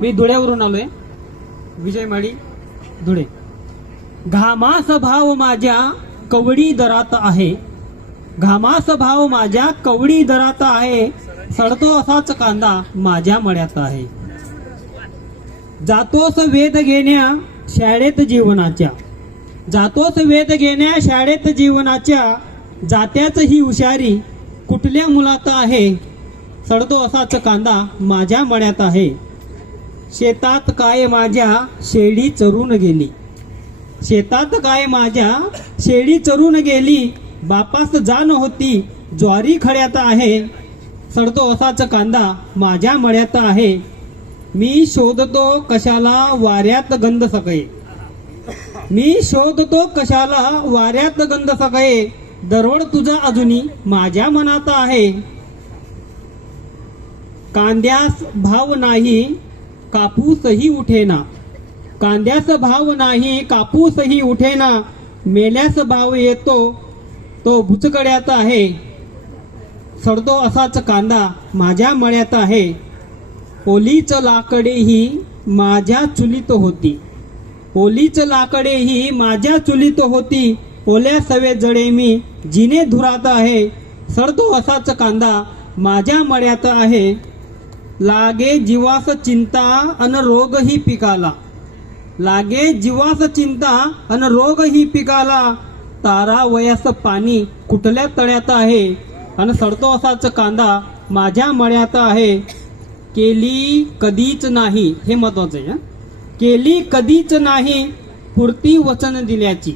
मी धुळ्यावरून आलोय. विजय माळी धुळे. घामास भाव माझ्या कवडी दरात आहे. घामास भाव माझ्या कवडी दरात आहे. सडतो असाच कांदा माझ्या मळ्यात आहे. जातोस वेध घेण्या शाळेत जीवनाच्या. जातोस वेध घेण्या शाळेत जीवनाच्या. जात्याच ही हुशारी कुठल्या मुलात आहे? सडतो असाच कांदा माझ्या मळ्यात आहे. शेतात काय माझ्या शेळी चरून गेली. शेतात काय माझ्या शेळी चरून गेली. बापास जाण होती ज्वारी खड्यात आहे. सडतो असाच कांदा माझ्या मळ्यात आहे. मी शोधतो कशाला वाऱ्यात गंध सकाळी. मी शोधतो कशाला वाऱ्यात गंध सकाळी. दरवड तुझा अजूनी माझ्या मनात आहे. कांद्यास भाव नाही कापूसही उठेना. कांद्यास भाव नाही कापूसही उठेना. मेल्यास भाव येतो तो भुचकड्यात आहे. सडतो असाच कांदा माझ्या मळ्यात आहे. ओलीच लाकडे ही माझ्या चुलीत होती. ओलीच लाकडे ही माझ्या चुलीत होती. ओल्या सवे जडे मी जिने धुरात आहे. सडतो असाच कांदा माझ्या मळ्यात आहे. लागे जीवास चिंता अन रोग ही पिकाला. लागे जीवास चिंता अन रोग ही पिकाला. तारा वयास पाणी कुठल्या तळ्यात आहे? अन सडतो असाच कांदा माझ्या मळ्यात आहे. केली कधीच नाही हे महत्वाचं आहे केली कधीच नाही पुरती वचन दिल्याची.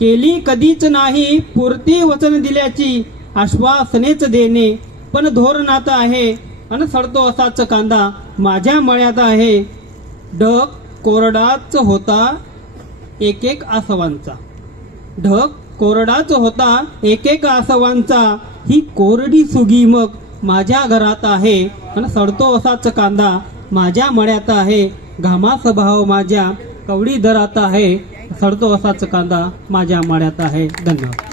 केली कधीच नाही पुरती वचन दिल्याची आश्वासनेच देणे पण धोरणात आहे. आणि सडतो असाच कांदा माझ्या मळ्यात आहे. ढग कोरडाच होता एक एक आसवांचा. ढग कोरडाच होता एक एक आसवांचा. ही कोरडी सुगी मग माझ्या घरात आहे. आणि सडतो असाच कांदा माझ्या मळ्यात आहे. घामास भाव माझ्या कवडी दरात आहे. सडतो असाच कांदा माझ्या मळ्यात आहे. धन्यवाद.